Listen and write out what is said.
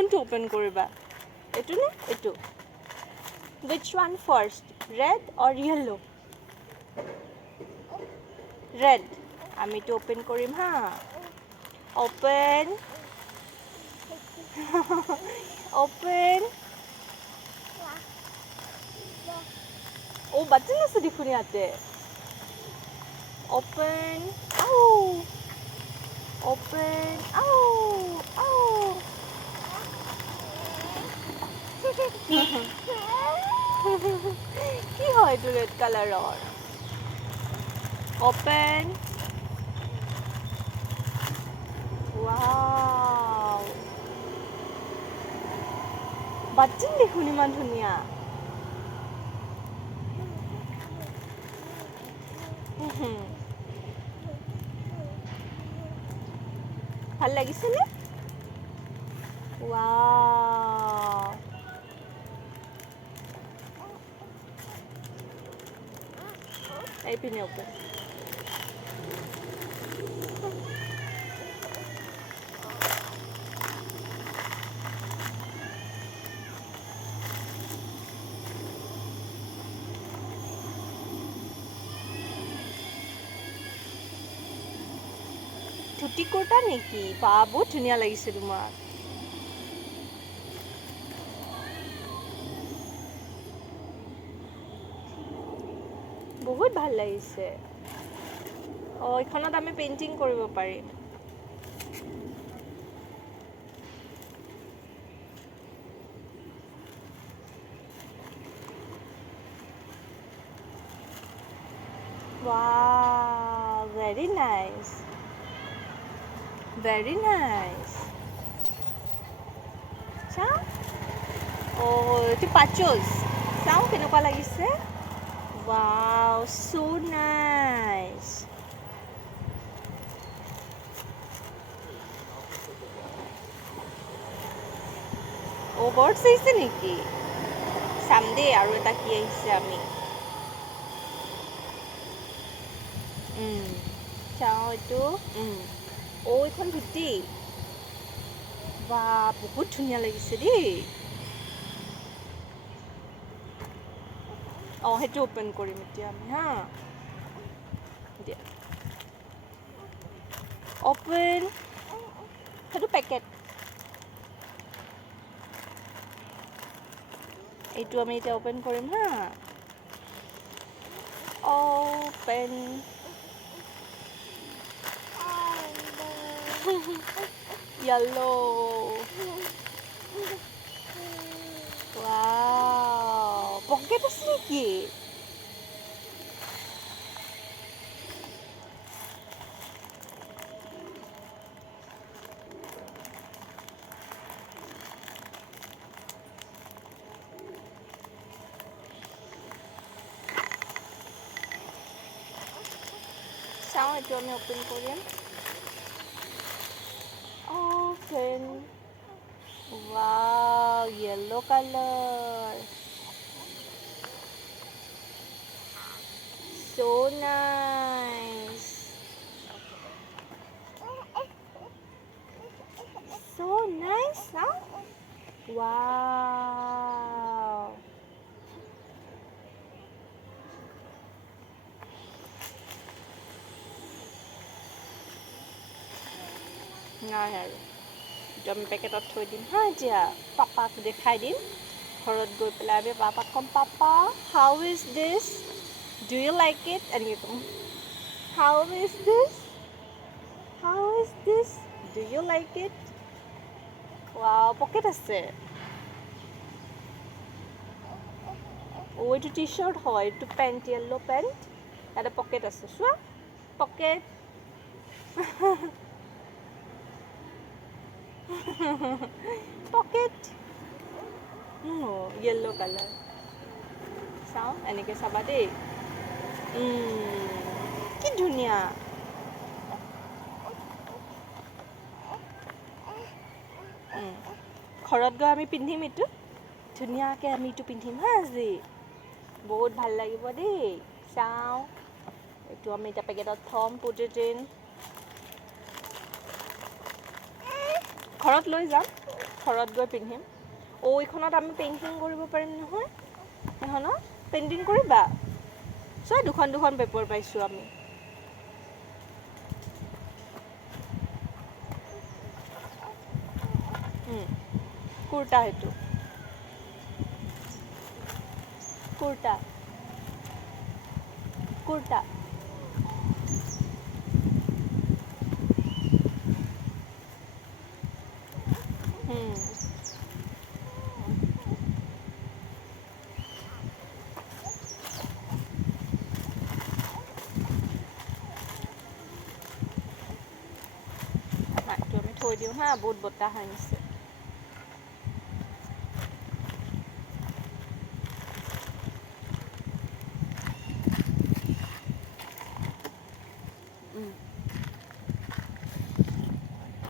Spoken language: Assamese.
কোনটো ওপেন কৰিবা এটো নে এটো which one first red or yellow red আমি তো ওপেন কৰিম হা open open oh button আছে দেখুন ইয়াতে open ow open ow ow কি হয় তো red কালাৰৰ open wow button দেখুন ইমান ধুনীয়া ভাল লাগিছে নে wow এই পিনে ওপেন ধুতি কুৰ্তা নেকি বা বহুত ধুনীয়া লাগিছে তোমাক বহুত ভাল লাগিছে এখনত আমি পেইন্টিং কৰিব পাৰিম wow very nice very nice চাও এটো পাচোজ চাও কেনেকুৱা লাগিছে wow so nice birds আহিছে নেকি সামদে আৰু এটা কি আহিছে আমি চাও এটো এইখন ধুতি বা বহুত ধুনীয়া লাগিছে দেই হেটো ওপেন কৰিম এতিয়া আমি হা দিয়া ওপেন হেটো পেকেট এইটো আমি এতিয়া ওপেন কৰিম হা ওপেন yellow wow pocket আছে নেকি চাও এইটো আমি ওপেন কৰিম open wow yellow color so nice so nice huh? wow নাই আৰু এটা আমি পেকেটত থৈ দিম হা এতিয়া পাপাক দেখাই দিম ঘৰত গৈ পেলাই আমি পাপাক কম papa how is this do you like it and you how is this do you like it wow pocket আছে এইটো টি-শাৰ্ট হয় এইটো পেন্ট yellow পেন্ট এটা পকেট আছে চোৱা পকেট pocket yellow color চাও এনেকে চাবা দেই কি ধুনীয়া ঘৰত গৈ আমি পিন্ধিম এইটো ধুনীয়াকে আমি এইটো পিন্ধিম হা আজি বহুত ভাল লাগিব দেই চাও এইটো আমি এটা পেকেটত থম put it in ঘৰত লৈ যাম ঘৰত গৈ পিন্ধিম এইখনত আমি পেইণ্টিং কৰিব পাৰিম নহয় এইখনত পেইণ্টিং কৰিবা চোৱা দুখন পেপাৰ পাইছোঁ আমি কুৰ্তা সেইটো কুৰ্তা কুৰ্তা এইটো আমি থৈ দিওঁ হা বহুত বতাহ আহিছে